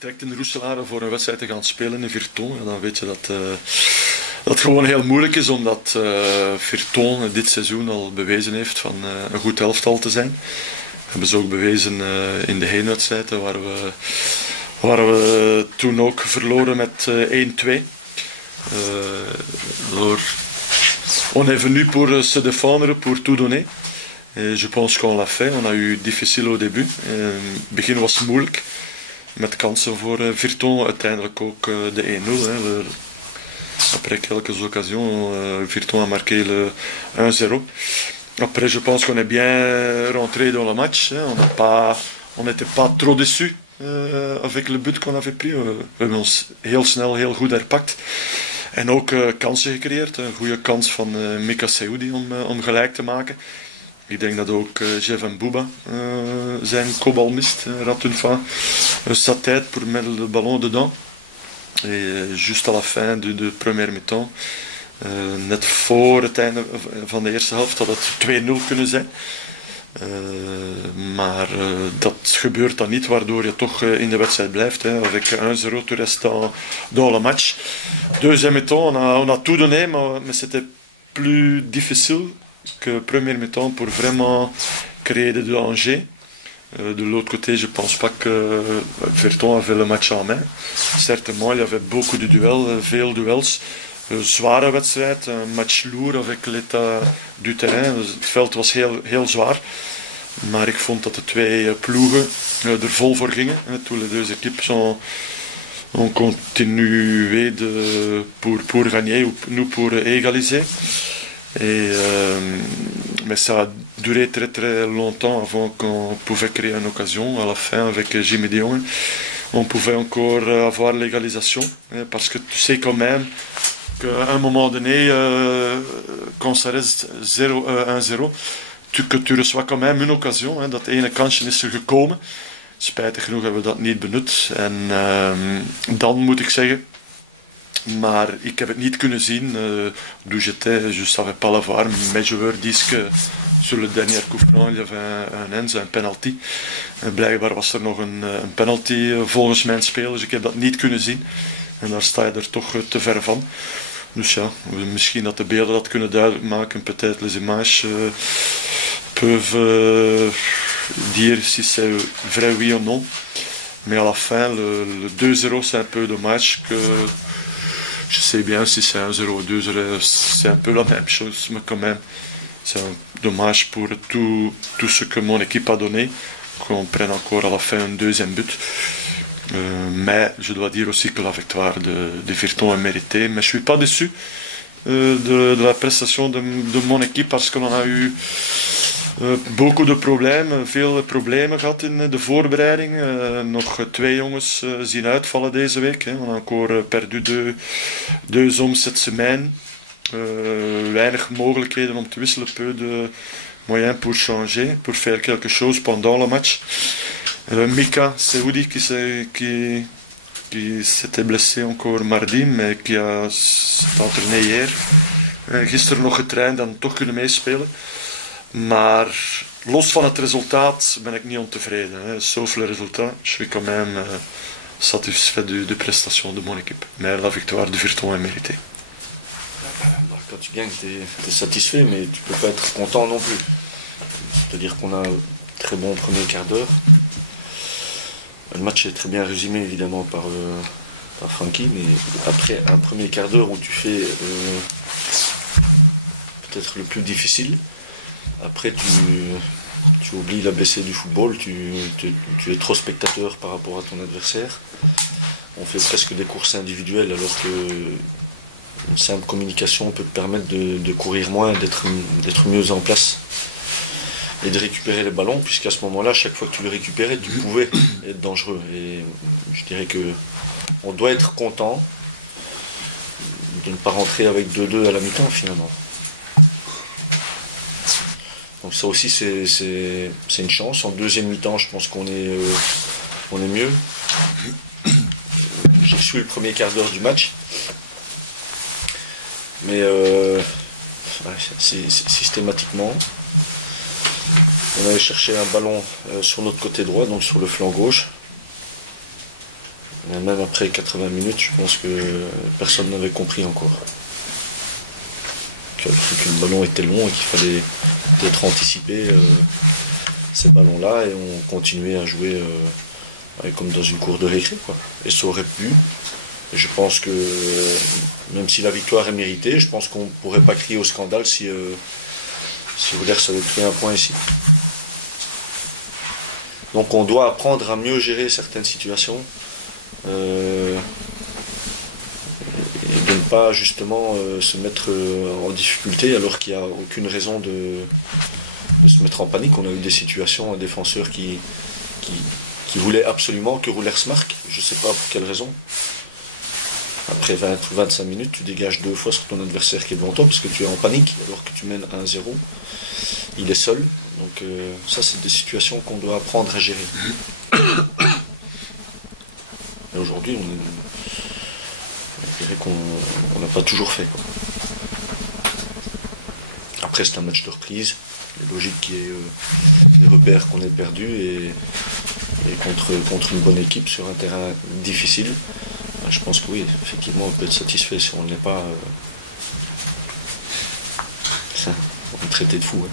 vertrekt in Roeselare voor een wedstrijd te gaan spelen in Virton, ja, dan weet je dat dat gewoon heel moeilijk is, omdat Virton dit seizoen al bewezen heeft van een goed elftal te zijn. Dat hebben ze ook bewezen in de heenwedstrijd, waar we toen ook verloren met 1-2. On est venu pour se défendre, pour tout donner. Et je pense qu'on l'a fait. On a eu difficile au début. Het begin was moeilijk, met kansen voor Virton. Uiteindelijk ook de 1-0. Après quelques occasions, Virton a marqué le 1-0. Après, je pense qu'on est bien rentré dans le match. On n'était pas trop déçus avec le but qu'on avait pris. We hebben ons heel snel, heel goed herpakt. En ook kansen gecreëerd. Een goede kans van Mika Sehoudi om gelijk te maken. Ik denk dat ook Jevan Bouba zijn kopbal mist. Rate une fois sa tête pour mettre le ballon dedans. Et juste à la fin de première mi-temps, net voor het einde van de eerste helft, had het 2-0 kunnen zijn. Maar dat gebeurt dan niet, waardoor je toch in de wedstrijd blijft. Avec 1-0, tu restes dans le match. Deuxième mi-temps, on a tout donné, mais c'était plus difficile que première mi-temps pour vraiment créer des dangers. De l'autre côté, je pense pas que Virton avait le match en main. Certainement, il y avait beaucoup de duels, veel duels. Zware wedstrijd, een match lourd avec l'état du terrain. Het veld was heel zwaar. Maar ik vond dat de twee ploegen er vol voor gingen. Tous les deux équipes ont continué pour gagner, ou nous pour égaliser. Mais ça a duré très très longtemps avant qu'on pouvait créer une occasion. À la fin, avec Jimmy de Jong, on pouvait encore avoir l'égalisation. Parce que tu sais quand même qu'à un moment donné, quand ça reste 1-0, que tu reçois quand même une occasion. Dat ene kansje is er gekomen. Spijtig genoeg hebben we dat niet benut. En dan moet ik zeggen, maar ik heb het niet kunnen zien d'où j'étais, je savais pas la voir. Mes joueurs disent que sur le dernier coup franc, il y avait un hands, un penalty. Blijkbaar was er nog een penalty volgens mijn spelers. Ik heb dat niet kunnen zien. En daar sta je er toch te ver van. Dus ja, misschien dat de beelden dat kunnen duidelijk maken. Peut-être les images peuvent dire si c'est vrai oui ou non. Mais à la fin, le 2-0, c'est un peu dommage que... Je sais bien si c'est 1-0 ou 2-0, c'est un peu la même chose, mais quand même, c'est dommage pour tout ce que mon équipe a donné, qu'on prenne encore à la fin un deuxième but. Mais je dois dire aussi que la victoire de Virton est méritée, mais je ne suis pas déçu de la prestation de mon équipe parce qu'on a eu beaucoup de problemen, veel problemen gehad in de voorbereiding. Nog 2 jongens zien uitvallen deze week. On a encore perdu deux hommes cette semaine. Weinig mogelijkheden om te wisselen, peu de moyens pour changer, pour faire quelque chose pendant le match. Mika Sehoudi qui s'était blessé encore mardi, mais qui s'est entraîné hier. Gisteren nog getraind en toch kunnen meespelen. Maar los van het resultaat ben ik niet ontevreden. Sauf le résultat, je suis quand même satisfait de prestation de mon équipe. Mais la victoire de Virton est méritée. Quand tu gagnes, tu es satisfait, mais tu peux pas être content non plus. C'est-à-dire qu'on a un très bon premier quart d'heure. Le match est très bien résumé évidemment par Francky, mais après un premier quart d'heure où tu fais peut-être le plus difficile, après tu oublies l'ABC du football, tu es trop spectateur par rapport à ton adversaire. On fait presque des courses individuelles alors que une simple communication peut te permettre de courir moins, d'être mieux en place et de récupérer les ballons, puisqu'à ce moment-là, chaque fois que tu le récupérais, tu pouvais être dangereux. Et je dirais que on doit être content de ne pas rentrer avec 2-2 à la mi-temps finalement. Donc ça aussi c'est une chance. En deuxième mi-temps, je pense qu'on est mieux. J'ai su le premier quart d'heure du match. Mais systématiquement, on allait chercher un ballon sur notre côté droit, donc sur le flanc gauche. Et même après 80 minutes, je pense que personne n'avait compris encore. Que le ballon était long et qu'il fallait peut-être anticiper ces ballons-là et on continuait à jouer comme dans une cour de récré, quoi. Et ça aurait pu. Et je pense que même si la victoire est méritée, je pense qu'on ne pourrait pas crier au scandale si Oilers avait pris un point ici. Donc on doit apprendre à mieux gérer certaines situations et de ne pas justement se mettre en difficulté alors qu'il n'y a aucune raison de se mettre en panique. On a eu des situations, un défenseur qui voulait absolument que Oilers marque, je ne sais pas pour quelle raison. Après 20 ou 25 minutes, tu dégages 2 fois sur ton adversaire qui est devant toi parce que tu es en panique alors que tu mènes 1-0. Il est seul. Donc ça, c'est des situations qu'on doit apprendre à gérer. Et aujourd'hui, on dirait qu'on n'a pas toujours fait, quoi. Après, c'est un match de reprise. Il est logique qu'il y ait des repères qu'on ait perdus et contre une bonne équipe sur un terrain difficile. Je pense que oui, effectivement, on peut être satisfait. Si on ne l'est pas, on est traité de fou. Ouais.